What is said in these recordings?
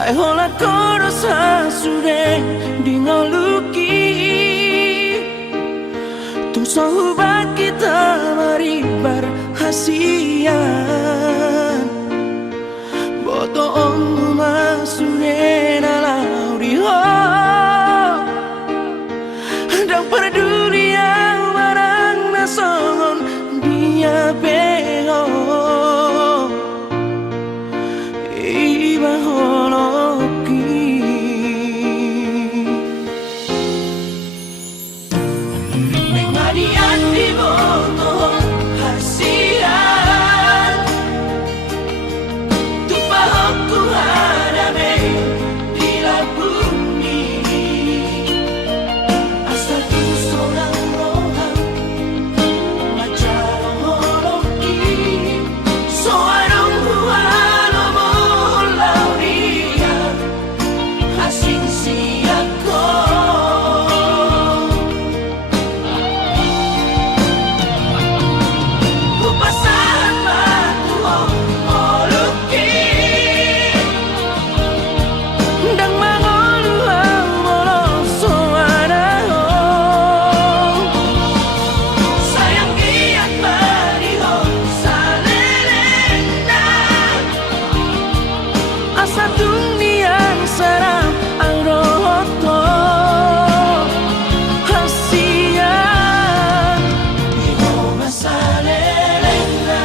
Ai hola koro sa sure di ngoluki tung sahubat kita mari berhasian boto om masure na lauri ho dan perdulia barang nasongon dia beho iba holoki mengadian di boto hasian tu pahokku hadabe di la bumi asal tu seorang rohang macam holoki soarong hualo molauria asing siako upasan batu moluki dan mangolu molo soarao sayang giat bariho salelena asa dunian seram auroto hasian iho masalelena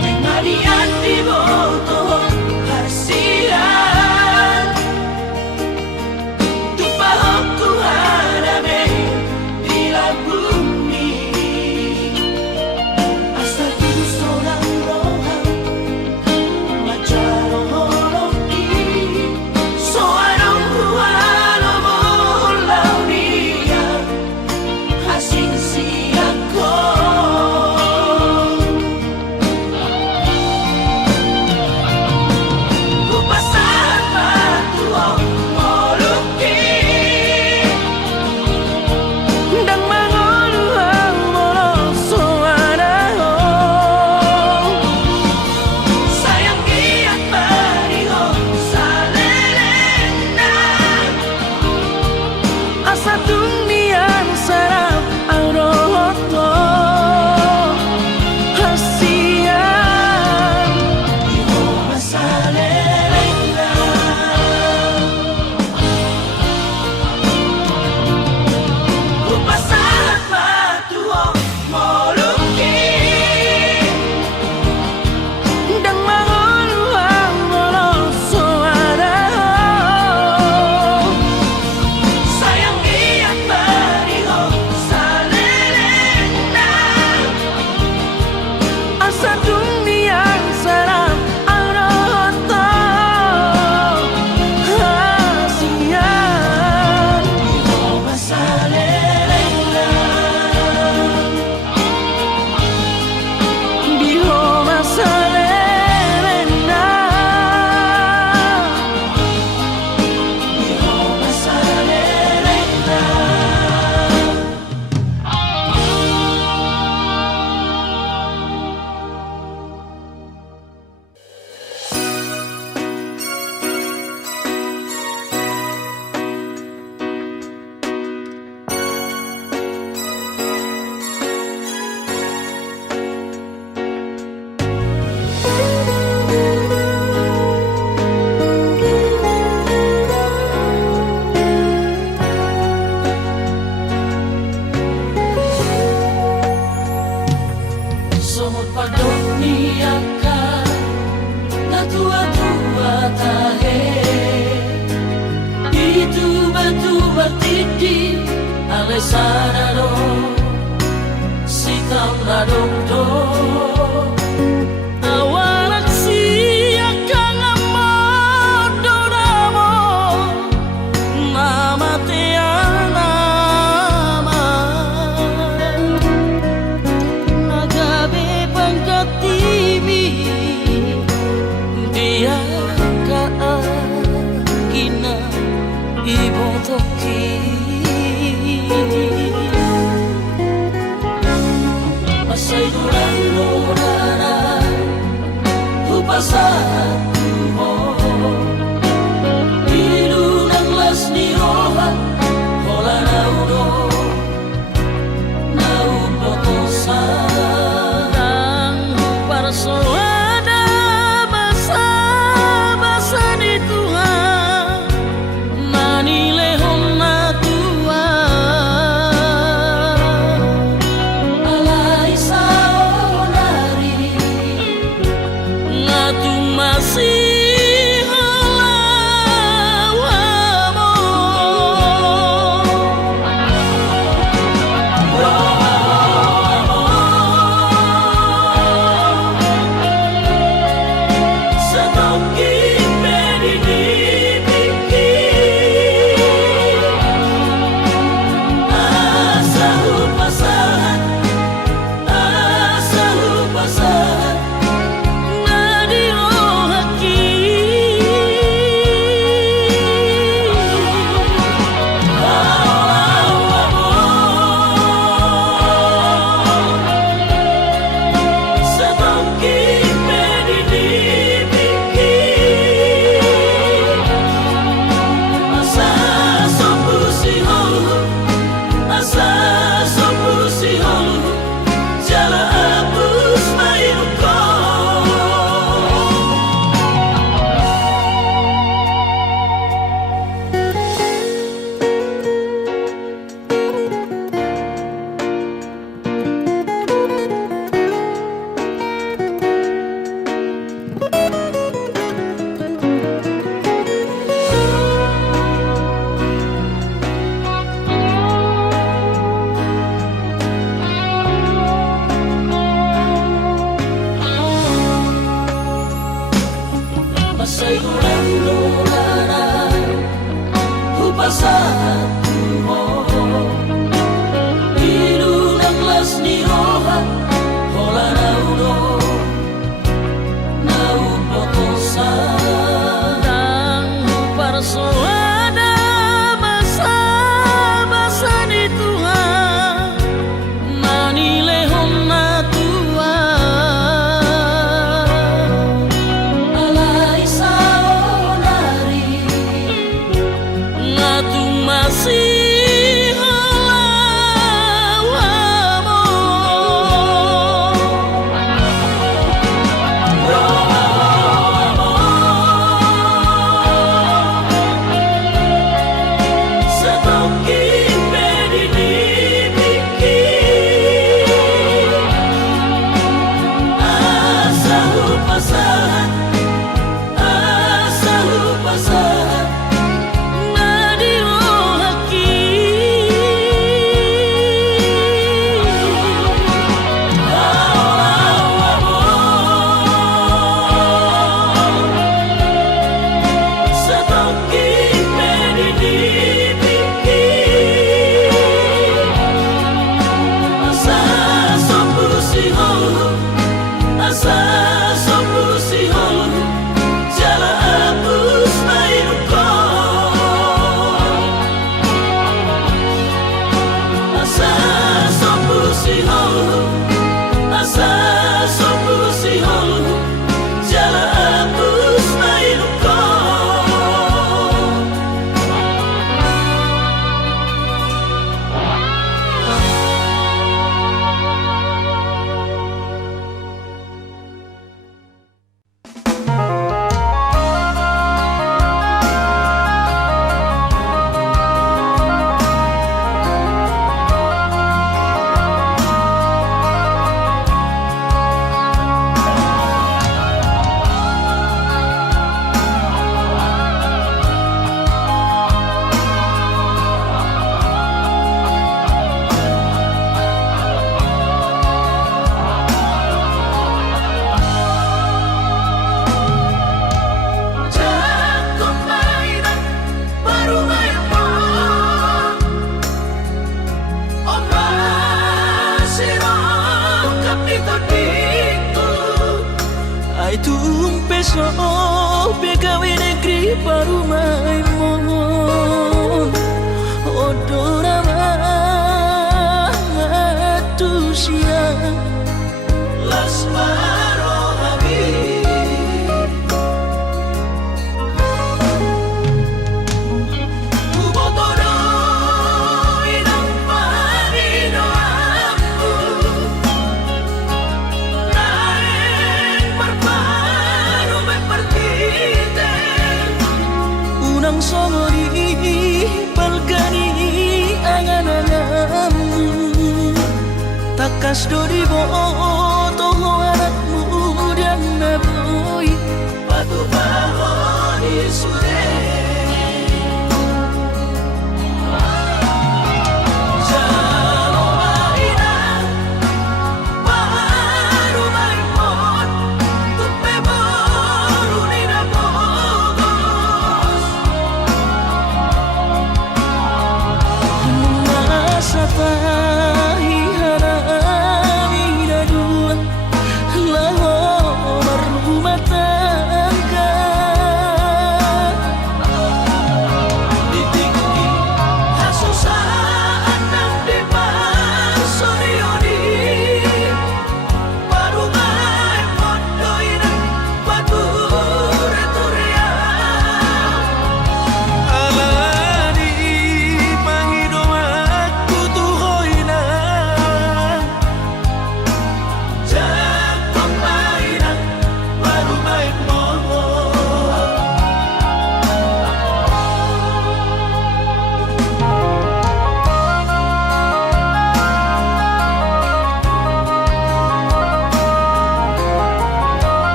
mengadian di boto hasian tu pahokku hadabe di la bumi asal tu seorang rohang macam holoki soarong hualo molauria asing siako upasan batu moluki dan mangolu molo soarao sayang giat bariho salelena asa dunian seram auroto hasian iho masalelena upasan batu moluki dan mangolu molo soarao sayang giat bariho salelena asa dunian seram auroto hasian iho masalelena diho masalelena diho masalelena somot padoniaka na tua-tua tahe itu batu bertidi alai sanado si tam la dong do pasatu ho Idunang las ni roha Hola naudo Nau potosa Nang parsoada Basa di Tuhan Manile honna tua Alai saonari Ngatu masih Masay kurando rara Hupasatu ho Idunang las ni roha Hola naudo Nau potosa Nang parsoada Basa di Tuhan Manile honna tua Alai saonari Ngatu masih So pegawai negeri Parumai mohon odora matusia Las maro habi takas dori boto anak muda naboy batu bahon isude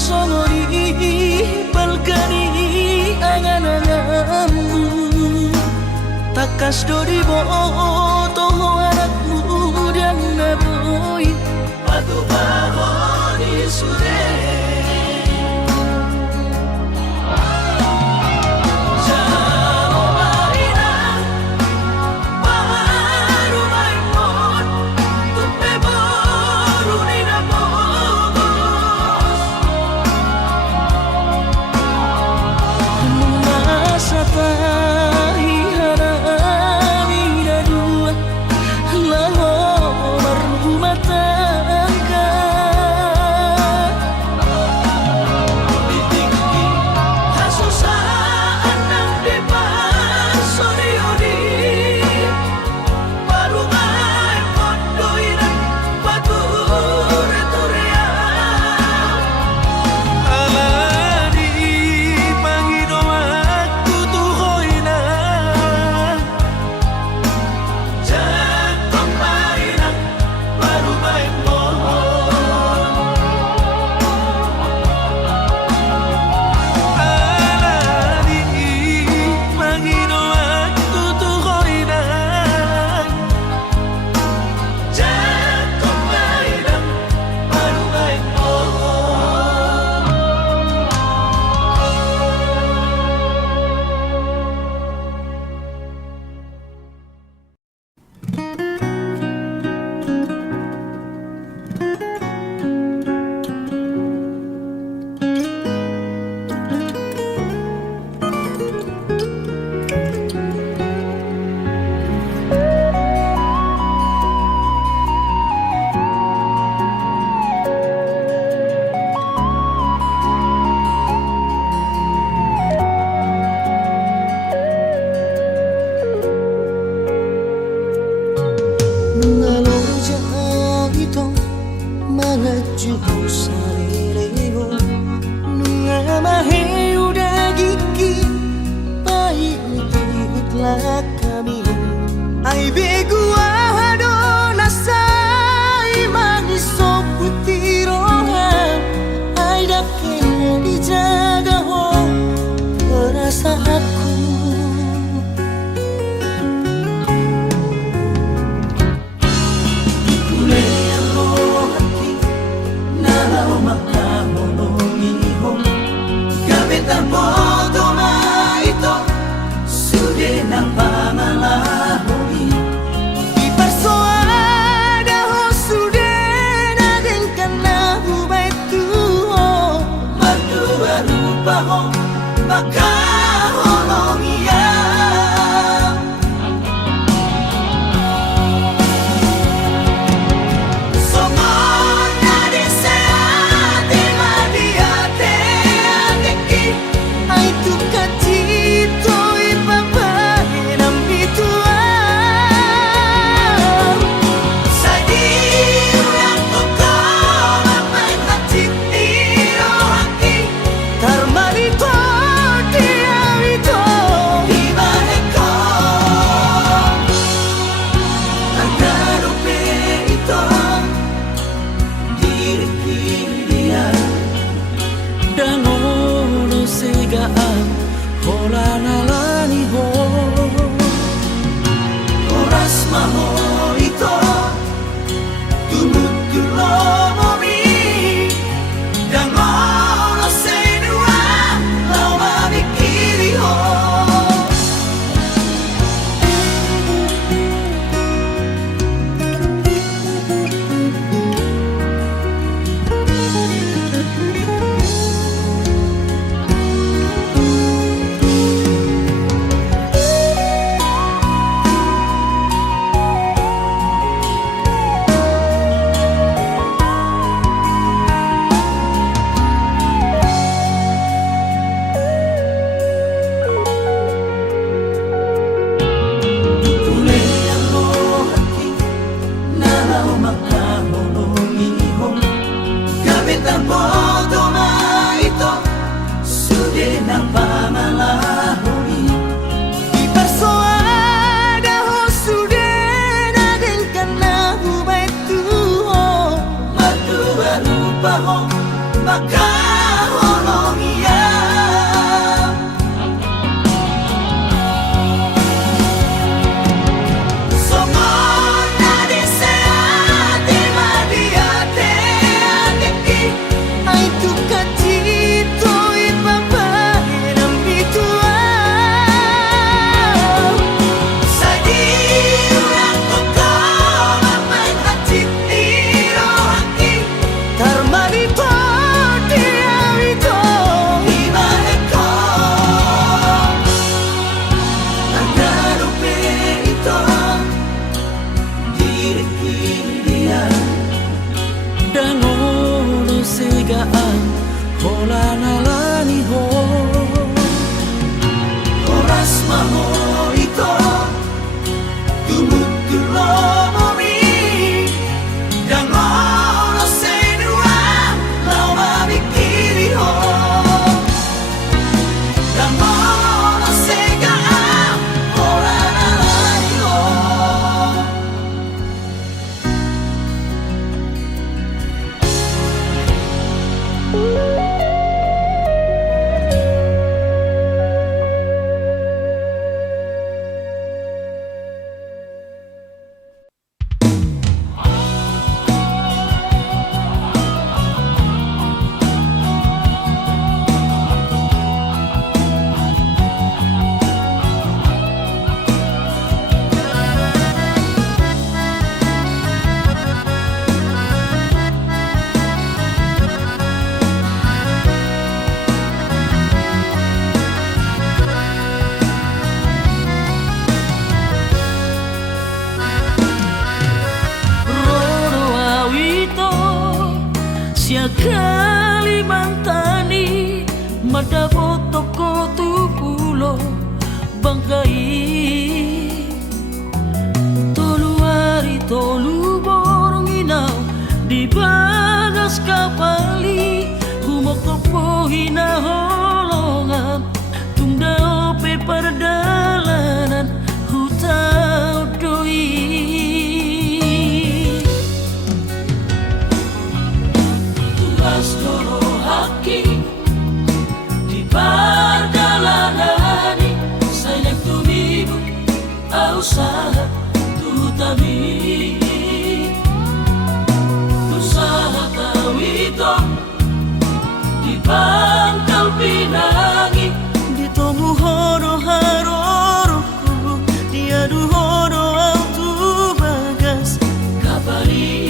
songori balkani angan-anganmu takas dori boto anak muda naboy batu bahon isude Maka holong ia segaan hola nalani ho oras maho ito tumut tulomo mi dan ono senua lau mabikiri ho dan ono segaan hola nalani ho Sia Kalimantani Madabo toko tupulo bangkai tolu hari tolu borong inau di bagas kapali humok topo hina holongan tunda ope perdalanan hutau doi Astoro haki di perjalanan sayang tumibu usaha tutami usaha tawito di Pangkal Pinangi di tomu horo haroroku diadu horo autu bagas kapali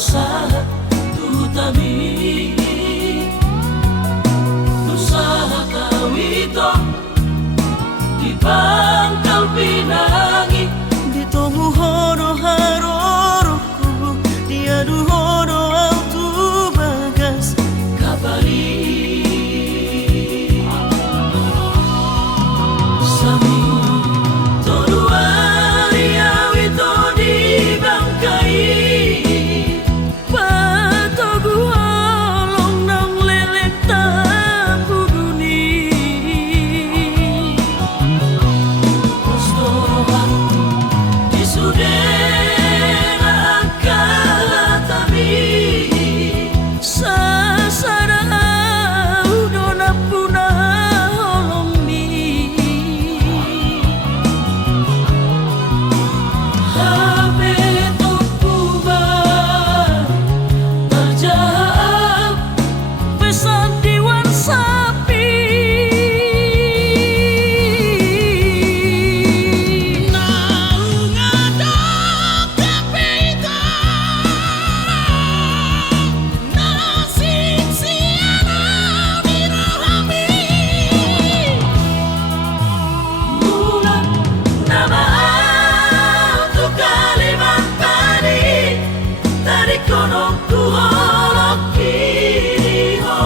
usaha tutami usaha tawito di Pangkal Pinangi di tomu horo haroroku diadu horo autu bagas kapali sami tolu hari awito di bangkai Astoro kono ku holok kiriho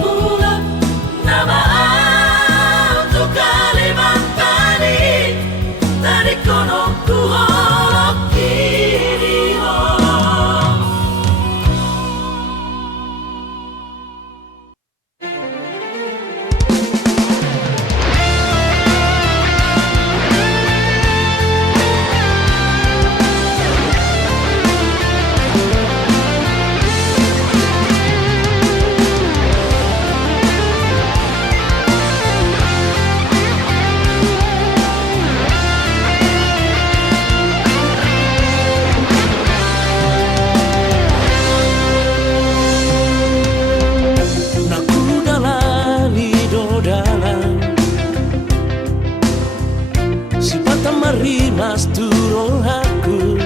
Mulat nama untuk Kalimantan ini dari kono ku holok kiriho Mas turun aku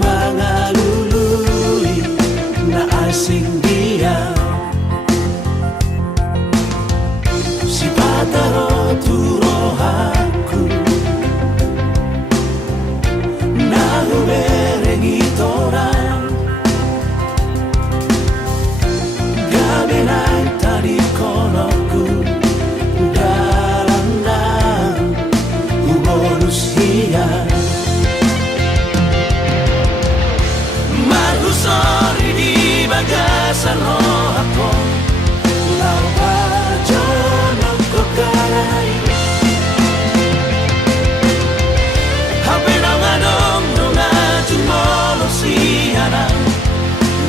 mengalului na asing dia si pataro turo aku na huberengi torang gabenai tadi konoku Marusori di bagasan rohako Lau pajono kokarai Hape nangadong nunga jumolo siana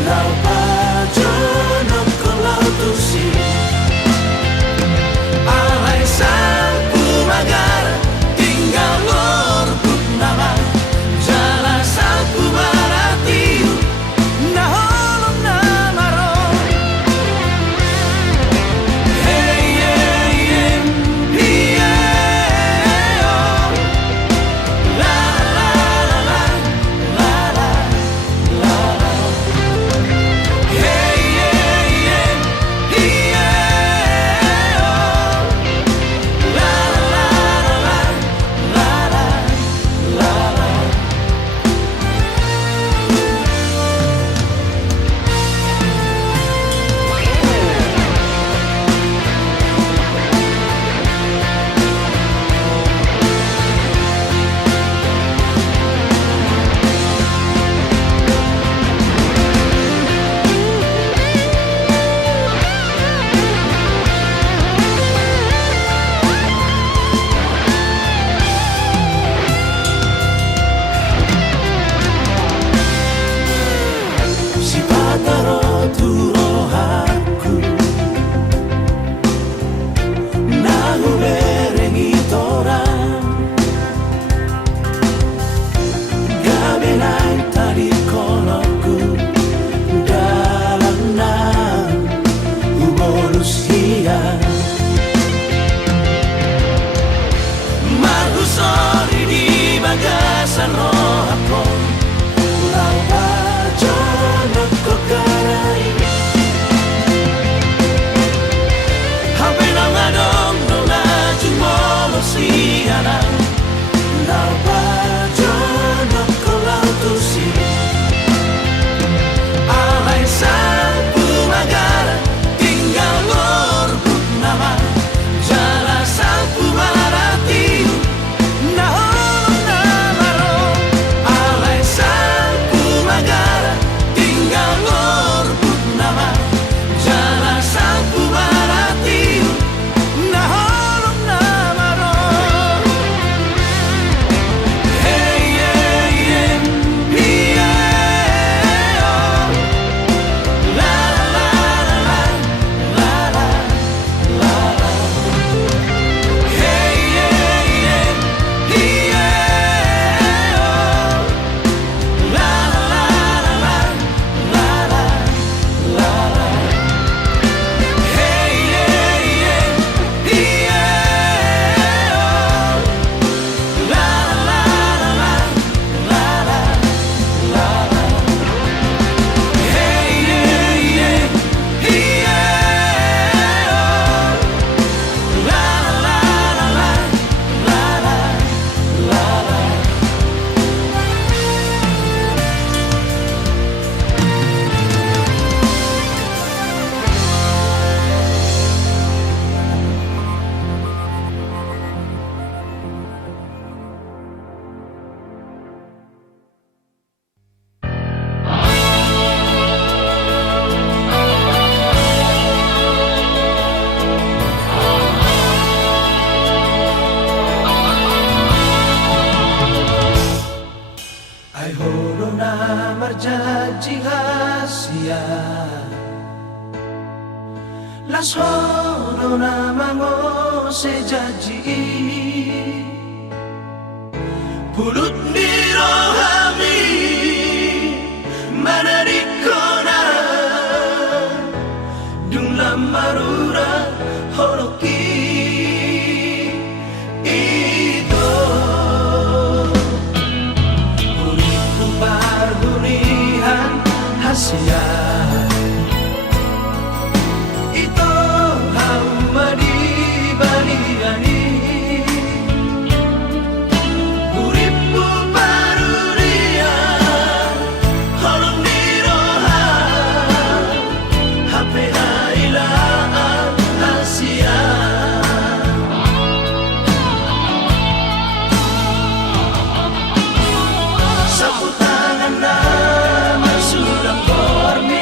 Lau pajono kolau tusi Alai sapu magara tinggal lorbut nama Jala sapu baratiu na holong na maro Hey hey hey yeah oh La la la la la la la la Hey hey hey yeah oh La la la la la la la Si pataro turo aku na huberengi torang gabenai tadi konoku dalam nang bonus hian Marusori di bagasan rohako Lau pajono kokarai Hape nangadong nunga jumolo siana Lau pajono kolau tusi Alai sapu magara tinggal lorbut nama Jala sapu baratiu na holong na maro janji rahasia Las hono na mango se janji Pulut miro hami manarikona Dung lamarura horoki Ito Uriku parhunihan hasia Ito hamadi baliani Uriku parhunihan holong diroha Hape hailaan hasia Sapu tangan na masulang kormi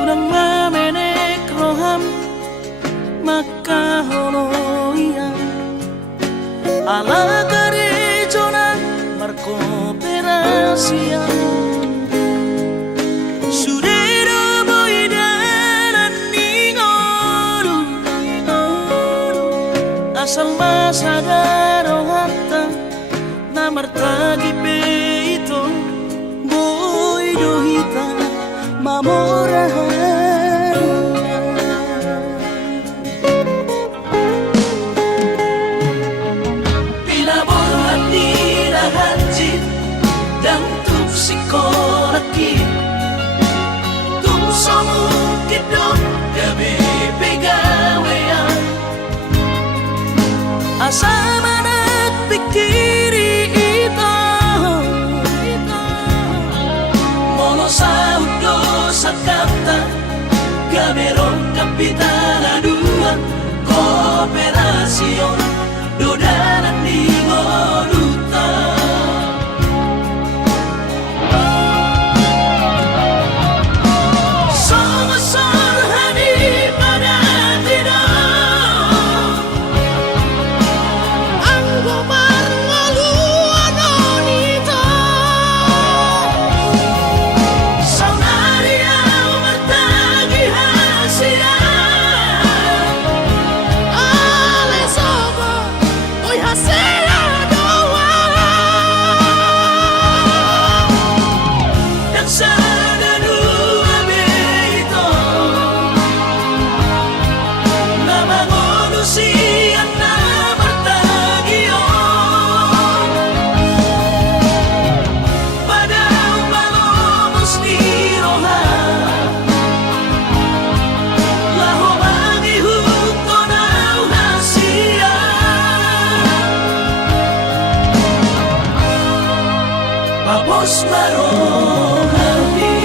Urang mamenek roham maka holoian ala garejona markooperasian sudero boidanan ningoru asal masadaro hatta namartagi peito boidohita mamorahan pinaborhan nila hanjit dan tupsikolaki tumsomukit dong gabi pegawean asama nagpikiri ito mono sa udo sa kanta gamerong kapitana dua kooperasyon dodanan di moduta Somasor hani pada tidak Anggo marngaluan onito Saunaria mertagi hasian Ale sobo oi hasia doa Dan sana dua beito Nama manusia na mertagio Pada umalomos di roha Laho mangihuto na hasia Papos marohani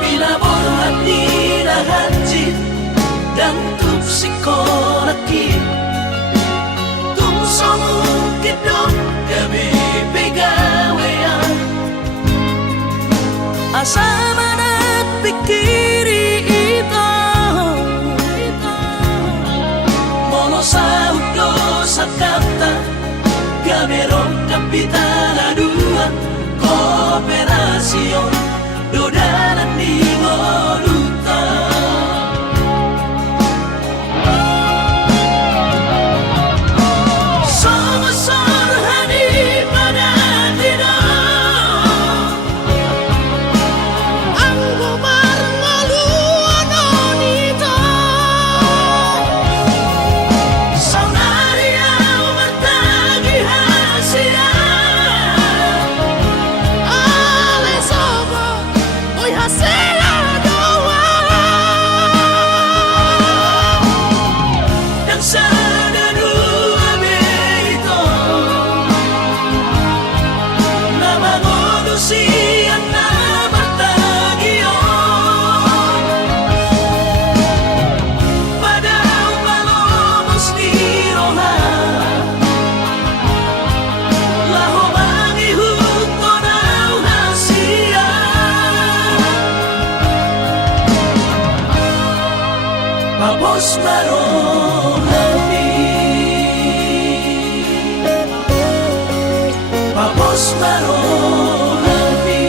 Pinaborhan nila hanjit dan tupsikolaki tumsomukit dong gabi pegawean asama nagpikiri ito mono sa udo sa kanta gamerong kapitana dua kooperasyon dodanan di moduta Somasor hani pada tidak Anggo marngaluan onito Saunaria mertagi hasian Ale sobo oi hasia doa Dan sana dua beito Nama manusia na mertagio Pada umalomos di roha Laho mangihuto na hasia Papos marohani Papos marohani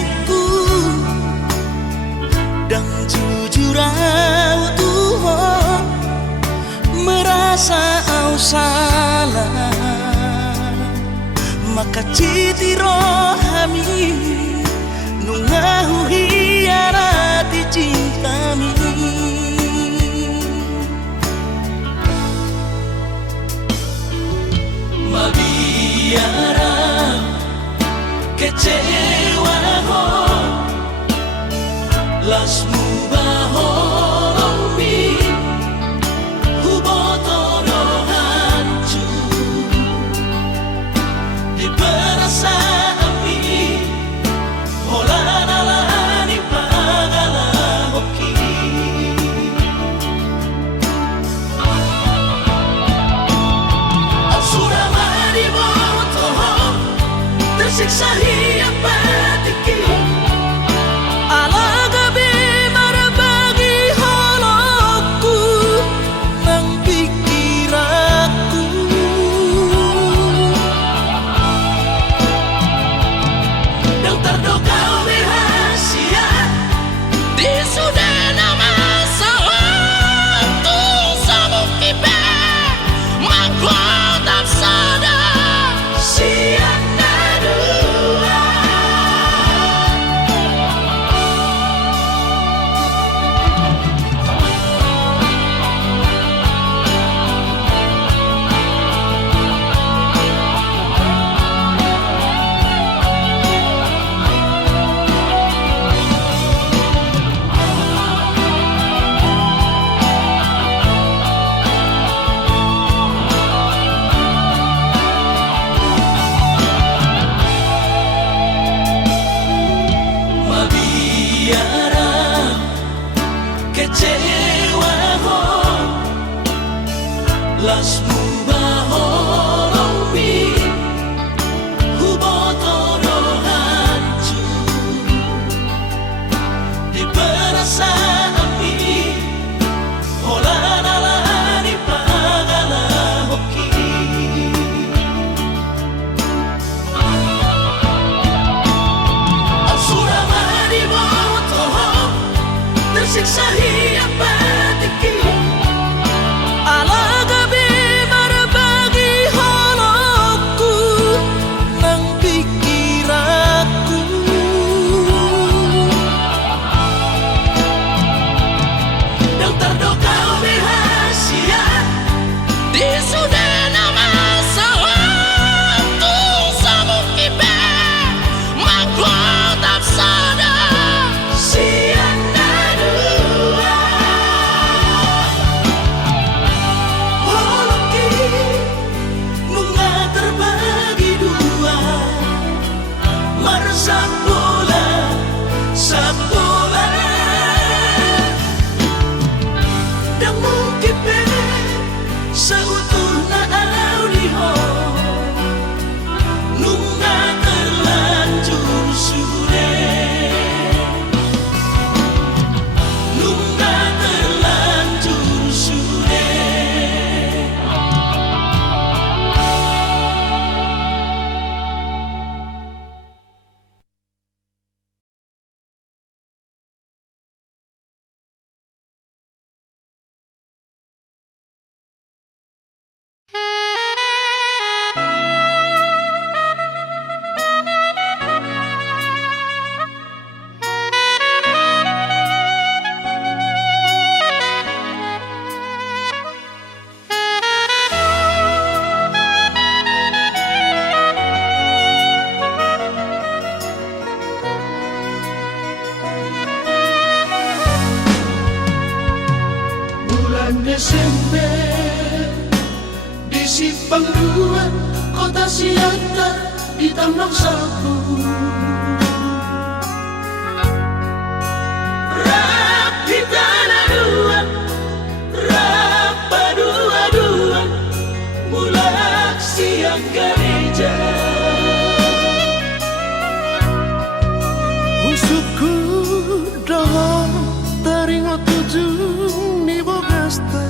aku dan jujur au Tuhan merasa au salah maka citi rohami nungahu hiarati cintami mabiara kecewa ho lasmu baholomi hubotoro hancur di perasaan ini holanalani pagala hoki asura mari botoho tersiksa hiang batiki kecewa ho lasmu baholomi hubotoro hancur di perasaan ini holanalani pagala hoki asura mari botoho tersiksa hiang batiki alagabi marbagi holoku nang pikiraku dan terdokau rahasia di sudana masa waktu sabuk kipe magwatap sada siang Sabola dan mungkin seutuhnya audio nunga terlanjur sudah nunga terlanjur sudah Desember di Simpang Dua Kota Siantar di Tambang Sapu rapi tanah dua rapa dua-dua mulak siang gereja usuku dong teringat ujung ni bogasta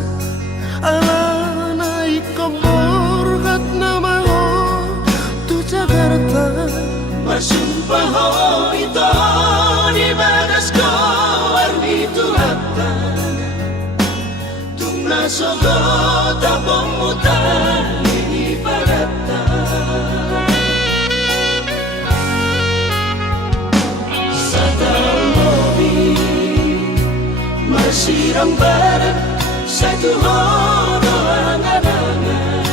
ala naik kompor kat nama ho tu Jakarta bersumpah ho itu siram bareng satu horo angan-angan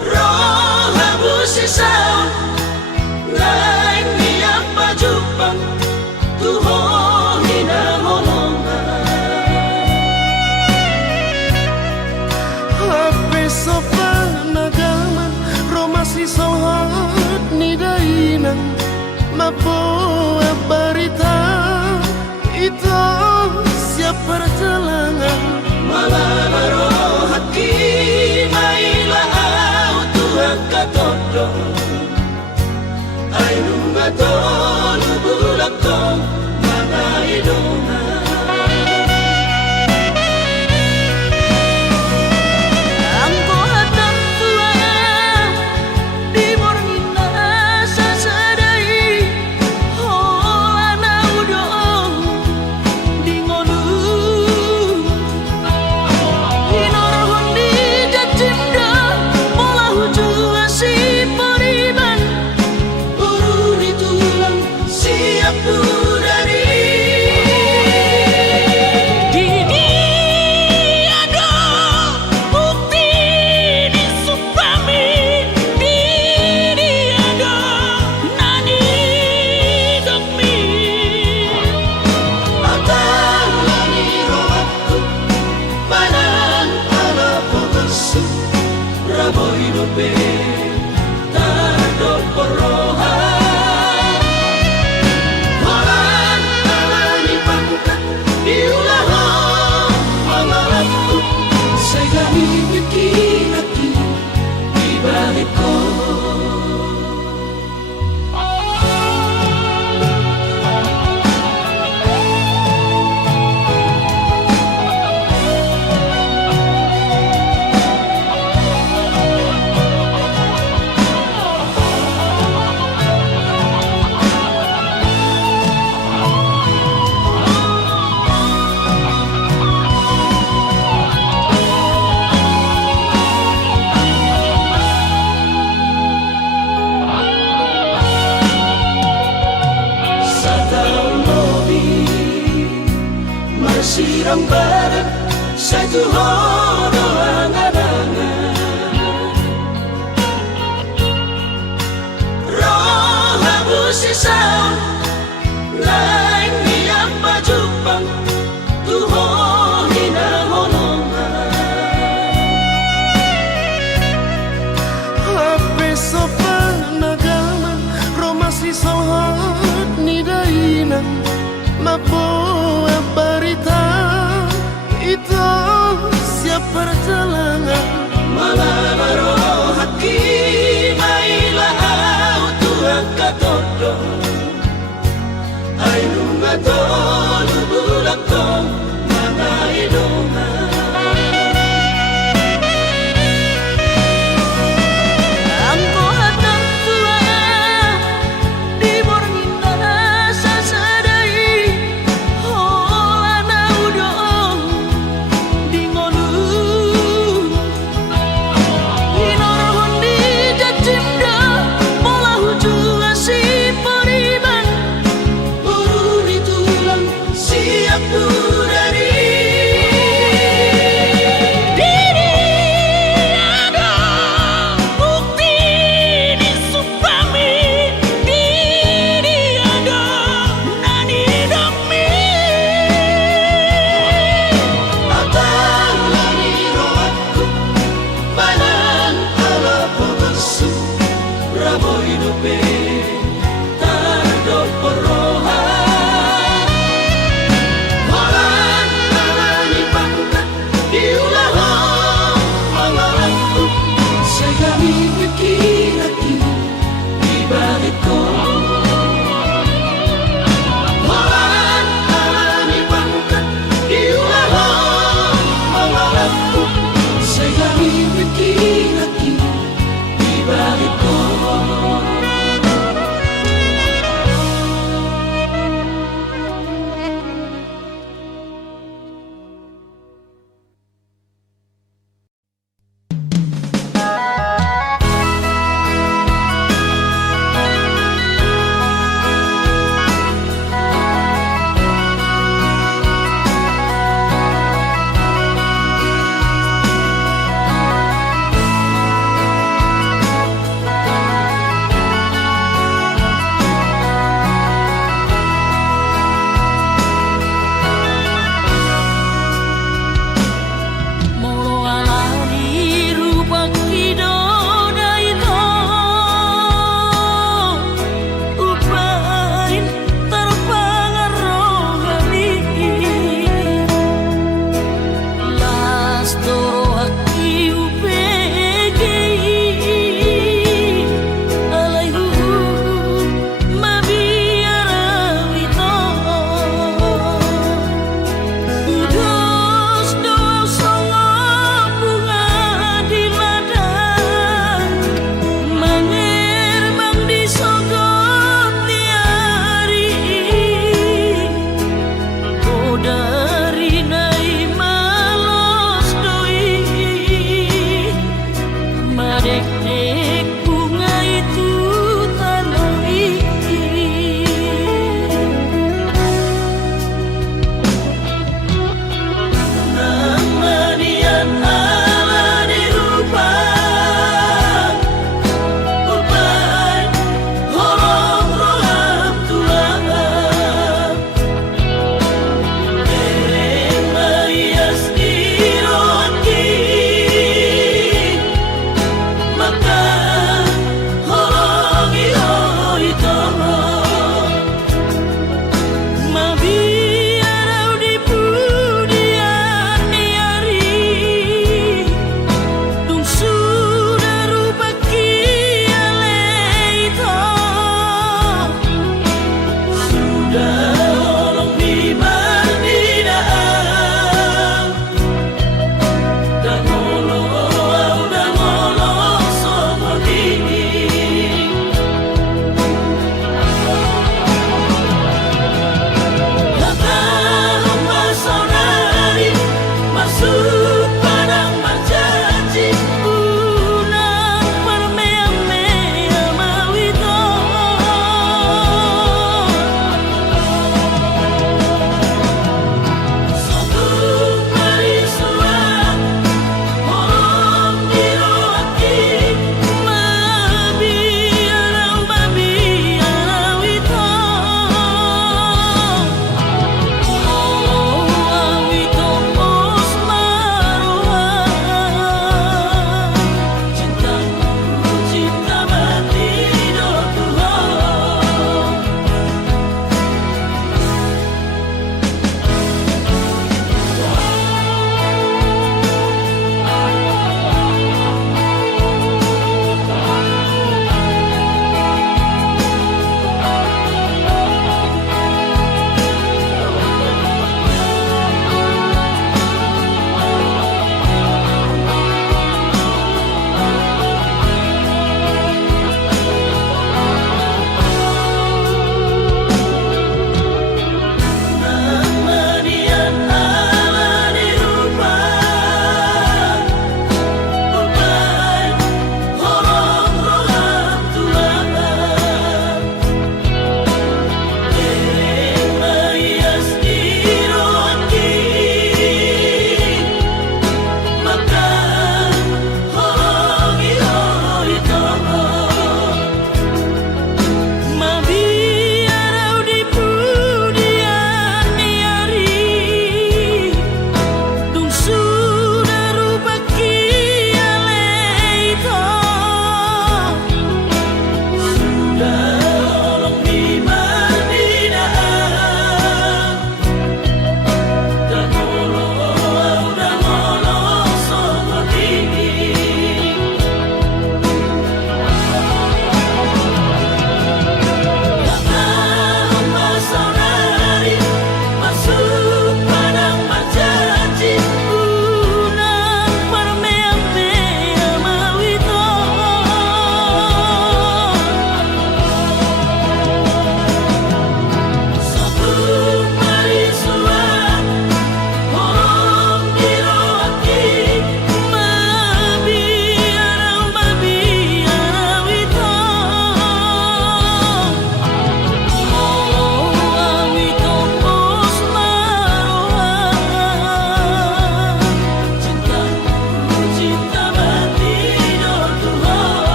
roh habus sisaun naik niat pajupang tuho hina holongan hape sopan nagaman romasi sohat ni dainang mapoa barita itu siap perjalangan malabaro hati maila au Tuhan katodo ay nungato lubulak ko mga ilungan Angko hatang tuang di morngina sasadai hola na udong di ngonu hinor di jacimda mola huju si pariban urun itulang siap dari Dini ada bukti di supami Dini ada nani demi atang lani rohku panan ala pogesu raboy dobe tado porohan holan alani pangkat diulaho mangalapku saya gani pikiraki di balikku siram bareng satu horo angan-angan roh habus sisaun naik niat pajupang tuho hina holongan hape sopan nagaman romasi sohat ni dainang mapoa barita itu siap perjalangan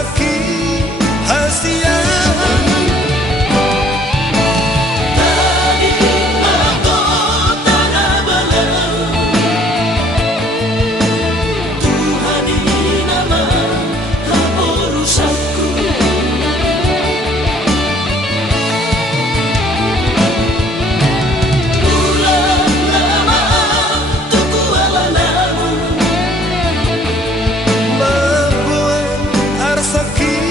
arsaki hasia. Tadi aku tanah belau, Tuhan ini nama urusanku. Ulang lama tuku alanamu, Mabuan arsaki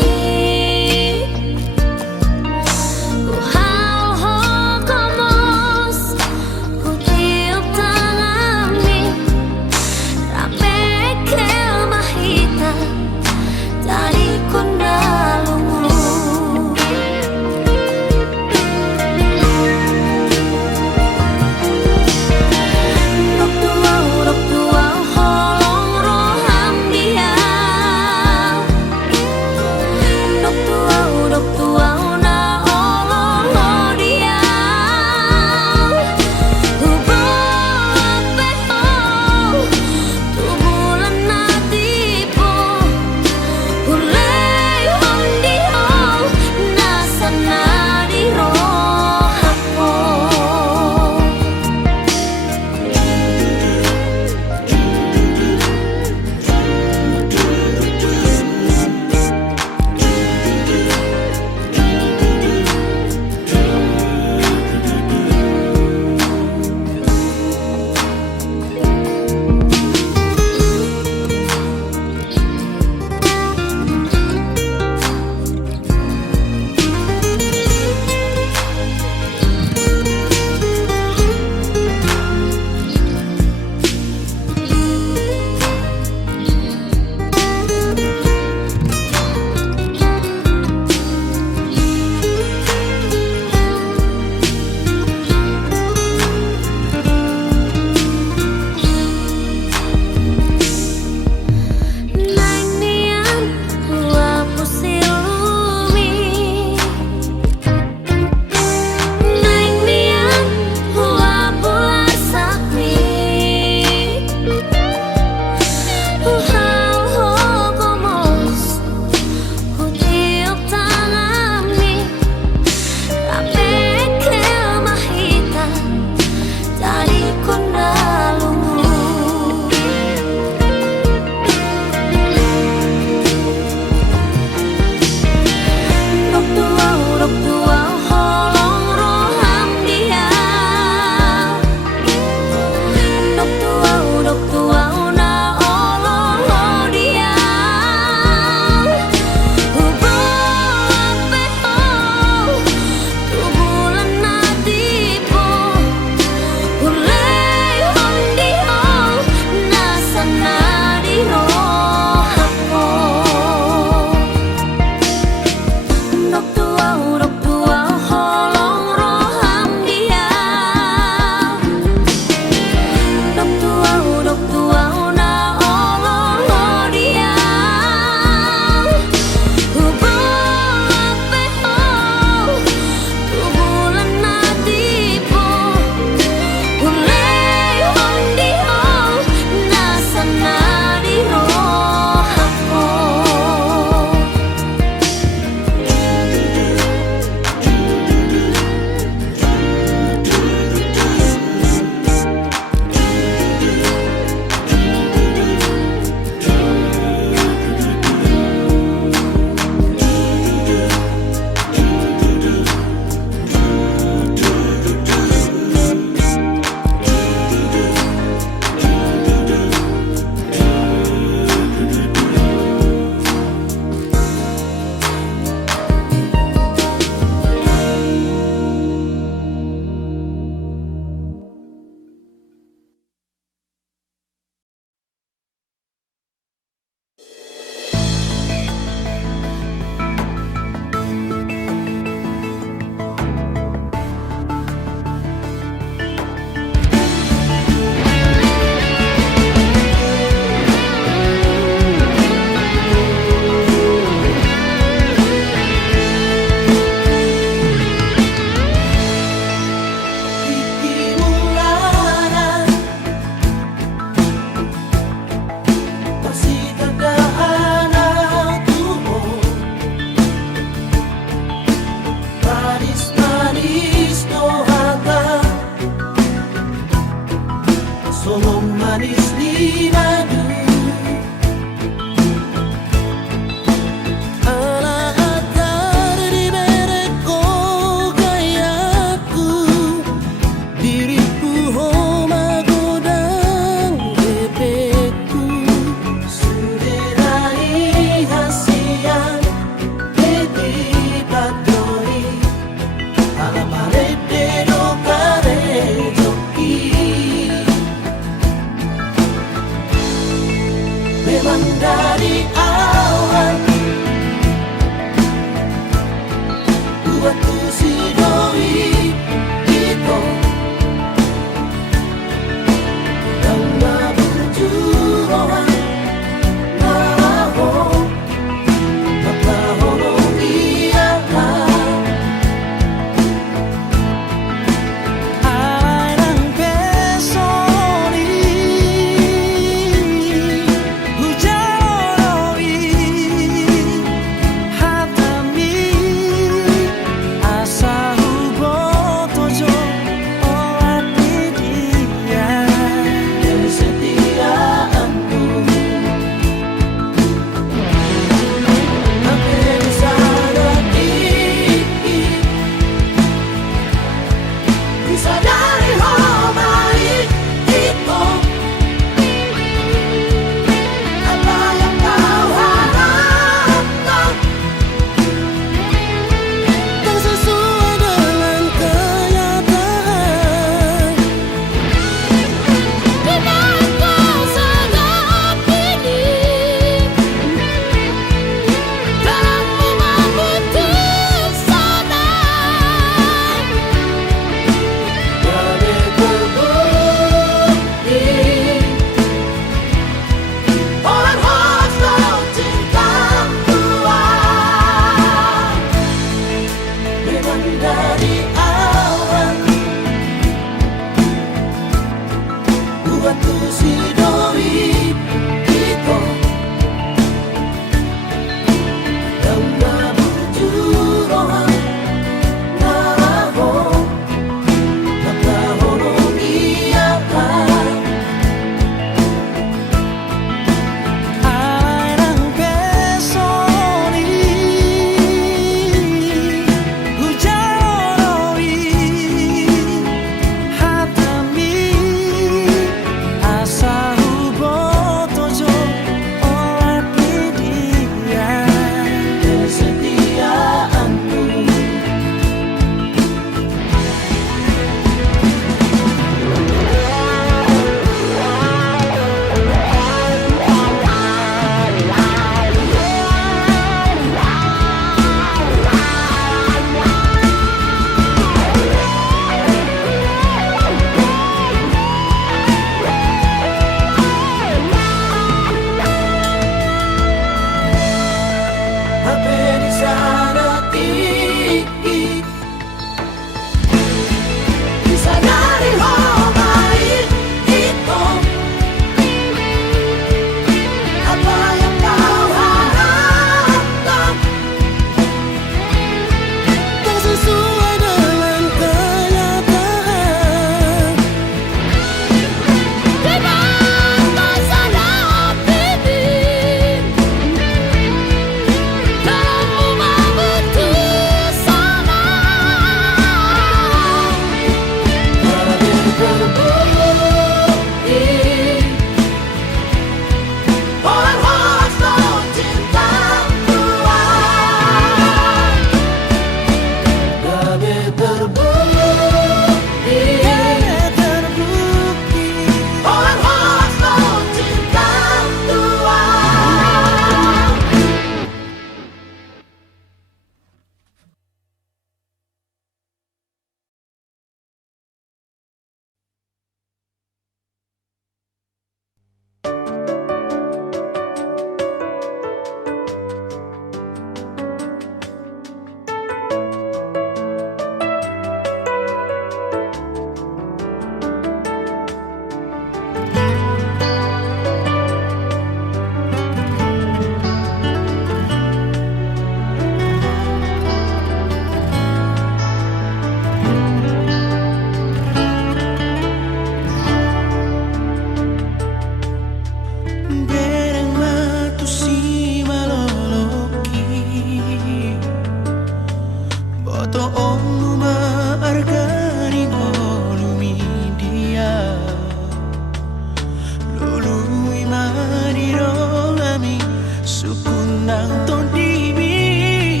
nang ton đi mi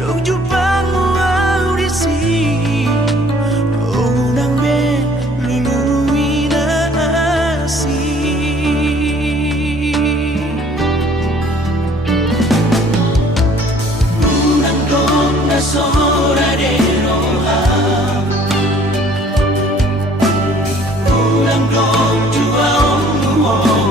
lúc chụp băng audisi nang be lului na si nang dok na sora de roha nang dok jua om ho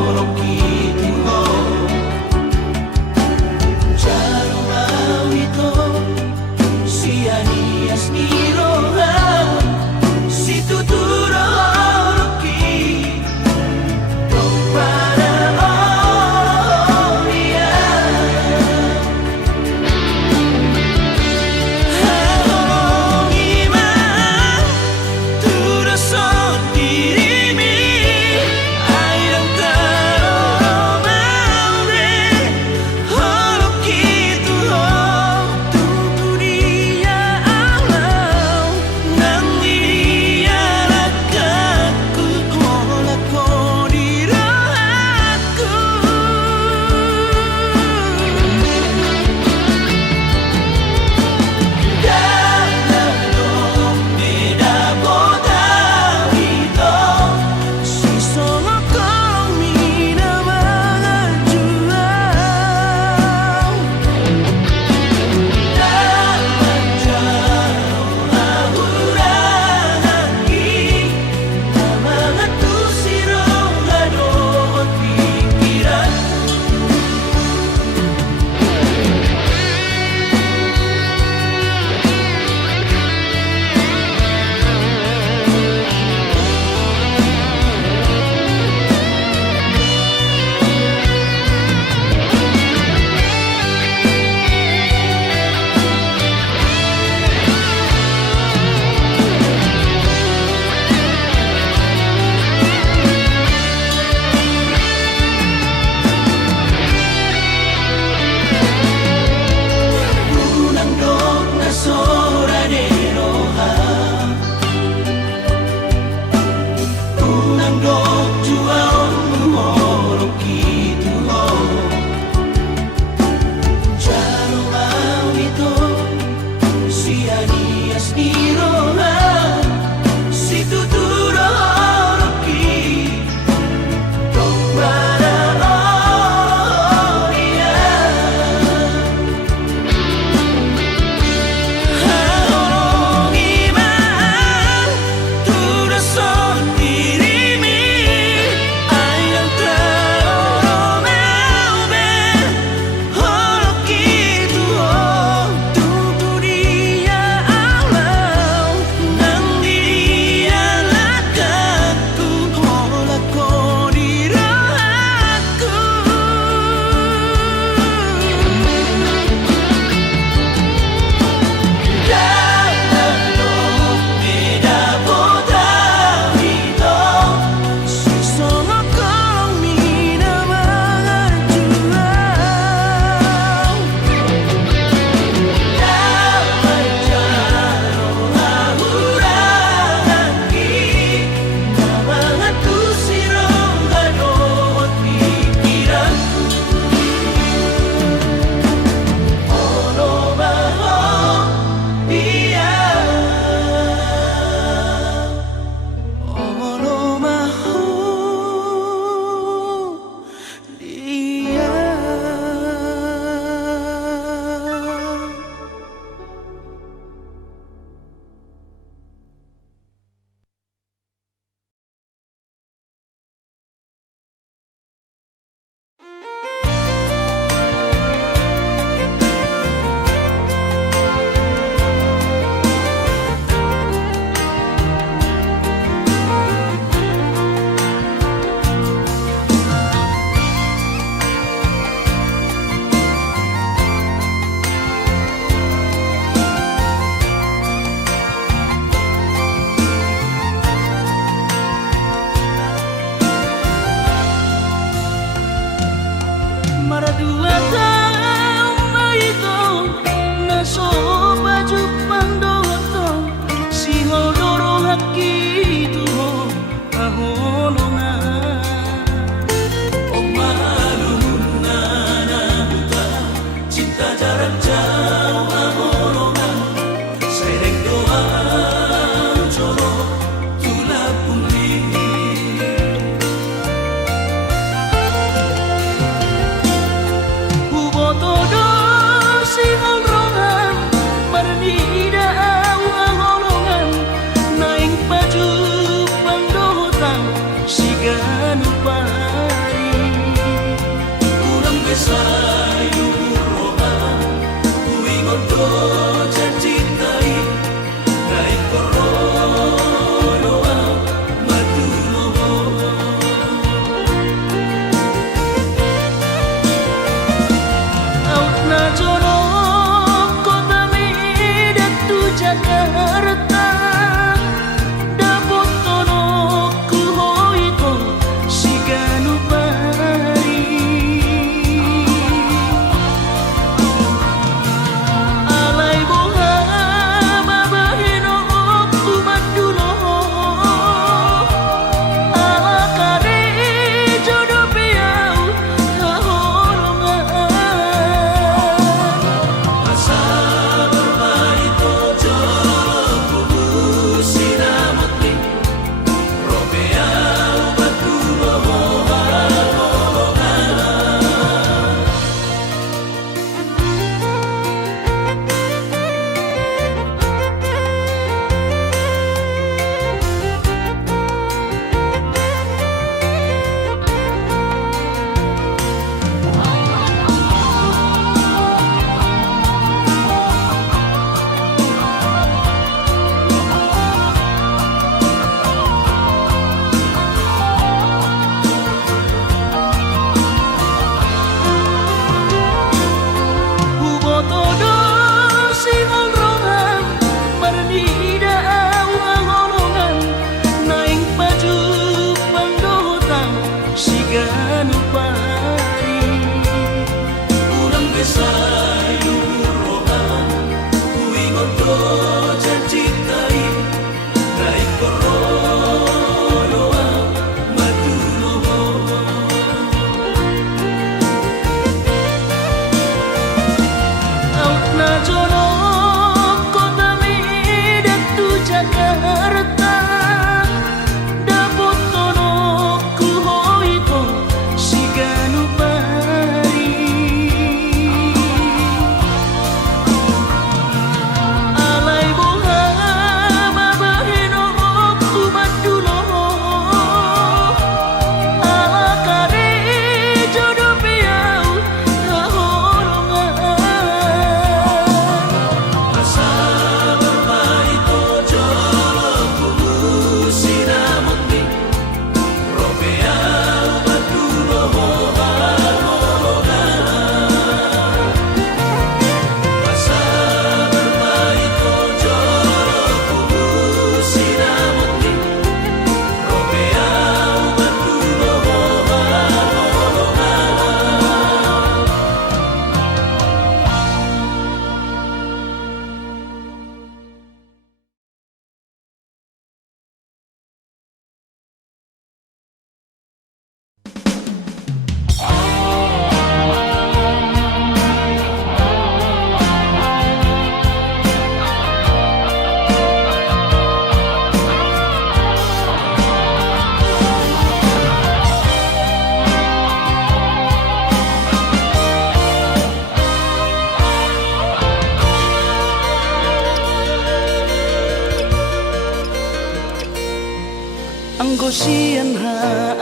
sian ha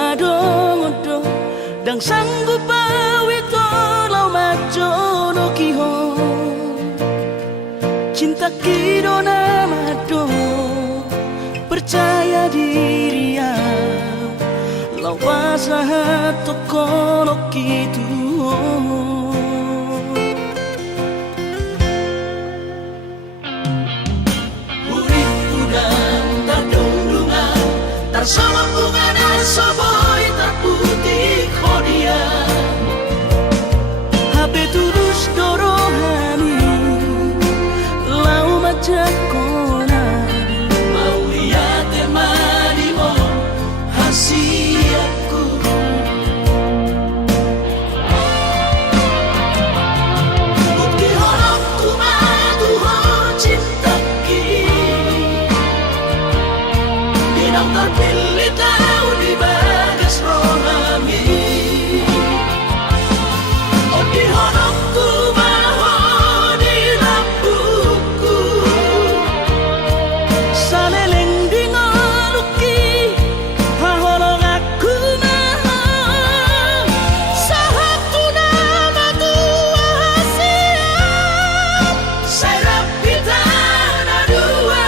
adong odo dang sanggup bawi tolau majo no kiho cinta kido namado percaya diri ya lau pasahat tokono kitu sama bunga dan soboy terputih kodia Habe tulus dorohani lau majak kona mau lihat temani mo hasiatku bukti horok kumadu ho cinta Dinang terpilih tahu di bagas rohami Oh di honokku maho di lampuku Saleleng di ngoluki Haholong aku maho Sahatu nama tua hasiat Serap kita dua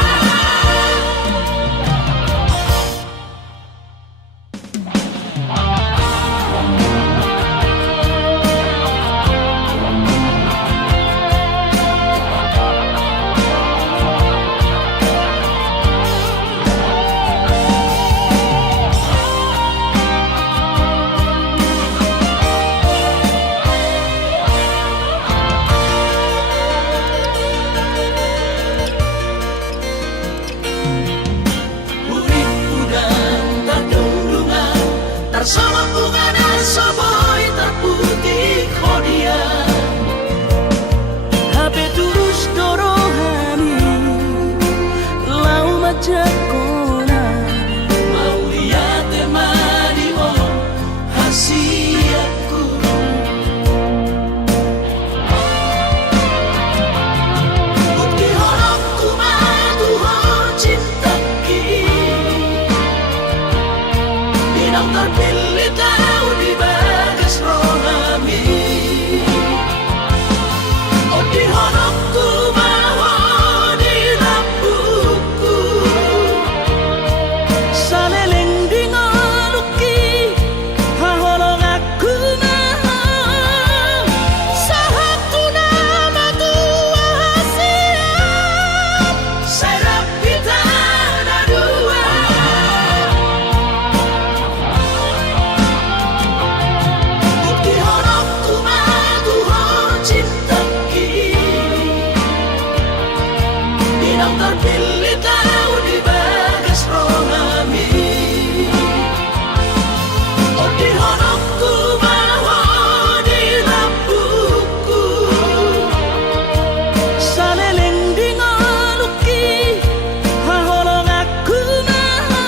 sama bunga dan soboy terputih kodia Habe tulus dorohani lau majak kona mau lihat temani mo hasiatku bukti horokku madu ho cinta Dinang terpilih tahu di bagas rohami Oh di honokku maho di lampuku Saleleng di ngoluki Haholong aku maho Sahatu nama tua hasiat Serap kita dua Dinang terpilih tahu di bagas rohami Oh di honokku maho di lampuku Saleleng di ngoluki Haholong aku maho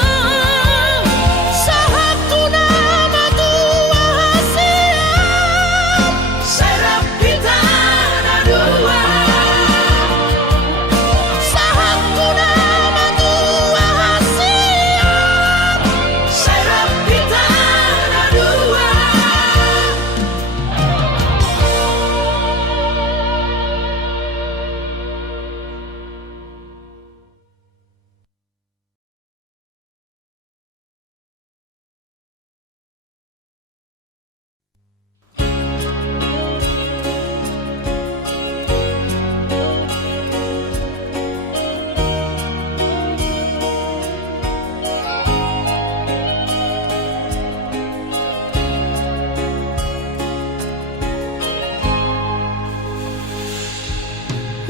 Sahatu nama tua hasiat Serap kita dua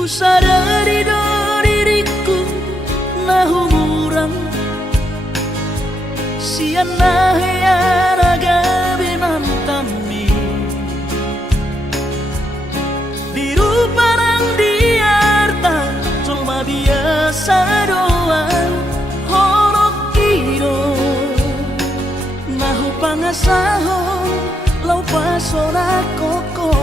Sadari do diriku nahu murang sian nahya raga binantami diru parang diarta cuma biasa doang horok kiro nahu pangasahon lau pasora koko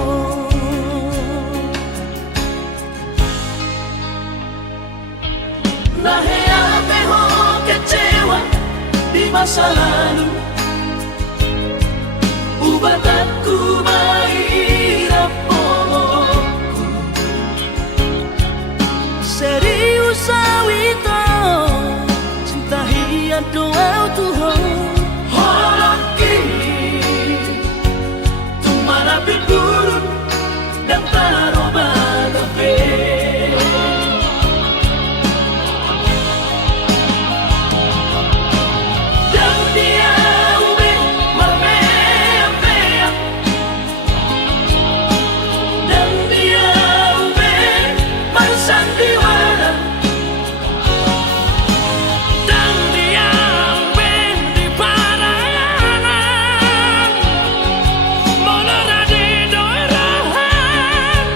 Nahea peho kecewa di masa lalu. Ubah aku mahirap pomoku serius sawito cinta hian doa Tuhan hoki tumara pigurun dan taroba gabe dan dia ube marmea mea dan dia ube marsandiwara dan dia ube di parayanan monora di doirahan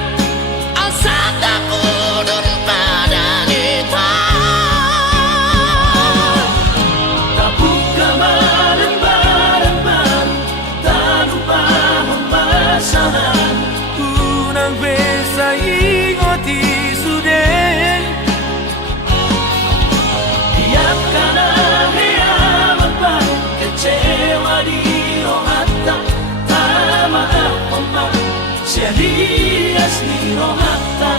asata kudun pada kita kabuka bareng-bareng tak lupa pemasaran unang besa ingoti sudah tiap kana hea mempan kecewa di rohata tak maaf omak serius di rohata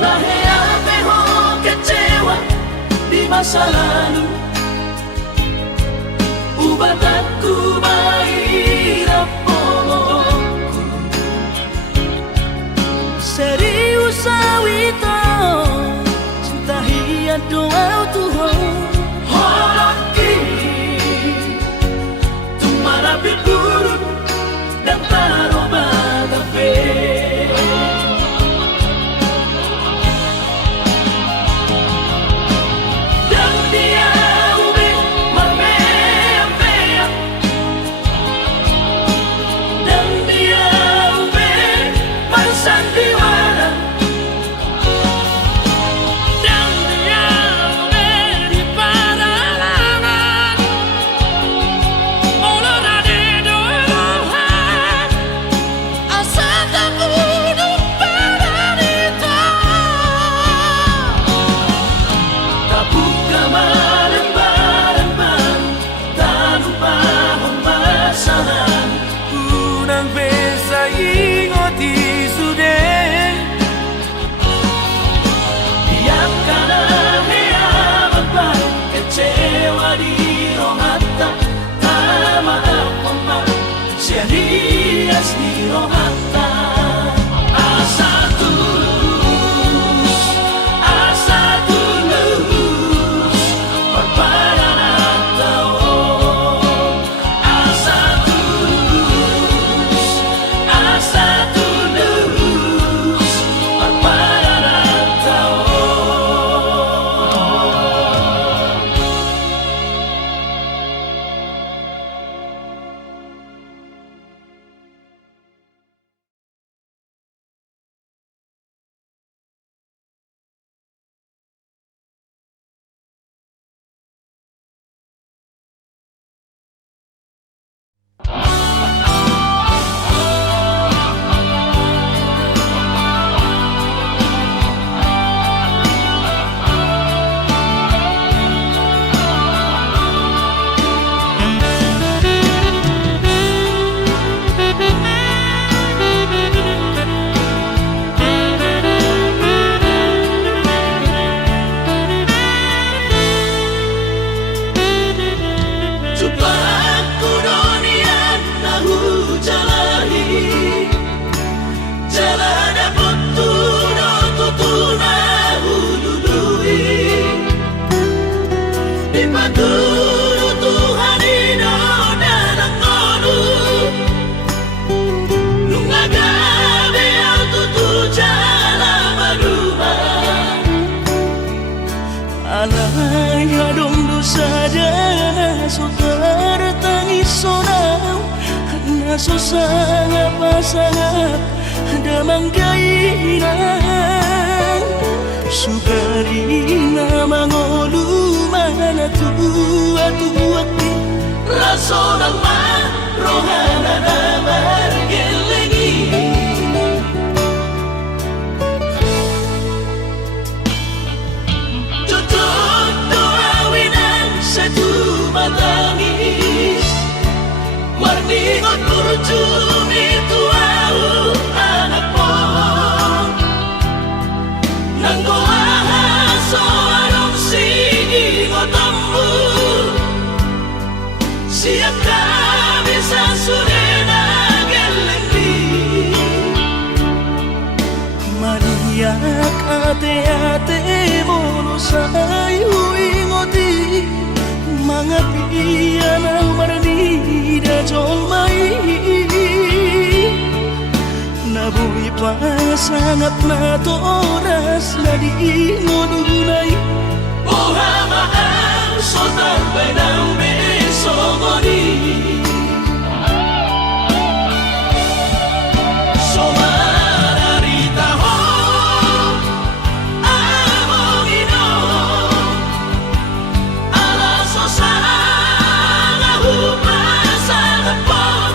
Lahea peho kecewa di masa lalu. Ubah aku mahirap pomoku serius sawito cinta hian doa Tuhan hoki tumara pigurun dan taroba gabe dan dia ube marmea mea Naso sangat pasangat damang kainan Sugarina mangolu mana tua-tuakti Raso ng rohana na margelengi Tutok doawinan sa tumatangis Warningot kurjumi tuau anak po Nanggoahan so anong sige ngotambu Siap kami sa surena gelengdi Mariak ate-ate mono sa ingoti Mga piyan ang maranida jomai Nabuhi pa sangat na to oras na di ngununay Ohama ang sotar pa ng beso mo di Somararita ho among ino Alaso sa ngahupa sa napot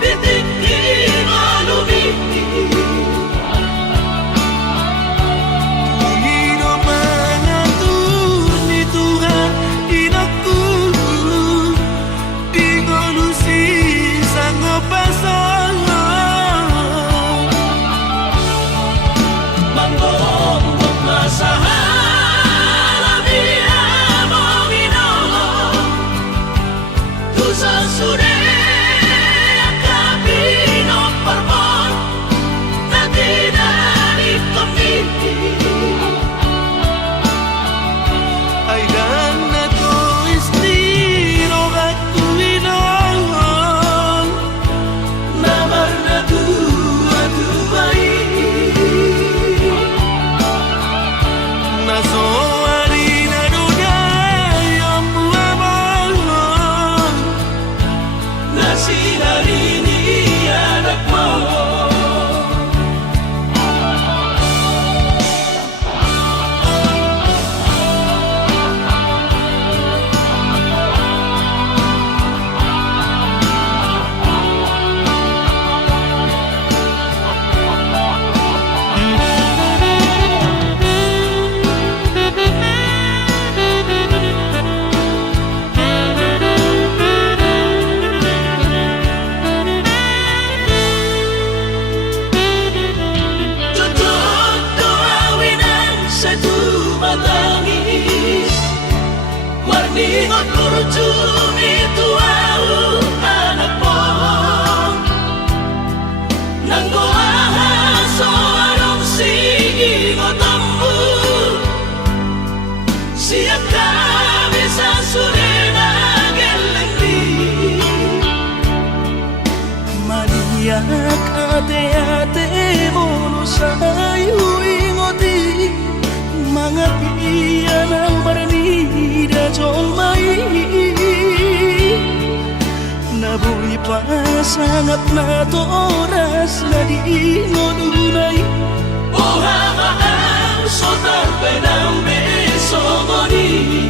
Bitik di mo lumiti Pangino mangatur ni Tuhan inaku Di ngolusi sang pasangan Manggong masahan Labi among ino Tusa sure Akabino parmon Na dinanip kami Ay dan na to istiro at tuwinan Namar na tua-tuay Naso harina dunay ang buwaman Na sinarini anak mo Tutok doawinan sa tumatangis Warningot kurjumi tuau anak po Nanggoahan so anong sige ngotambu Siap kami sa surena gelengdi Mariak ate-ate mono sa ingoti Mga piyan ang maranida jomai Nabuhi pa sangat na to oras na di ngununay Ohama ang sotar pa ng beso mo ni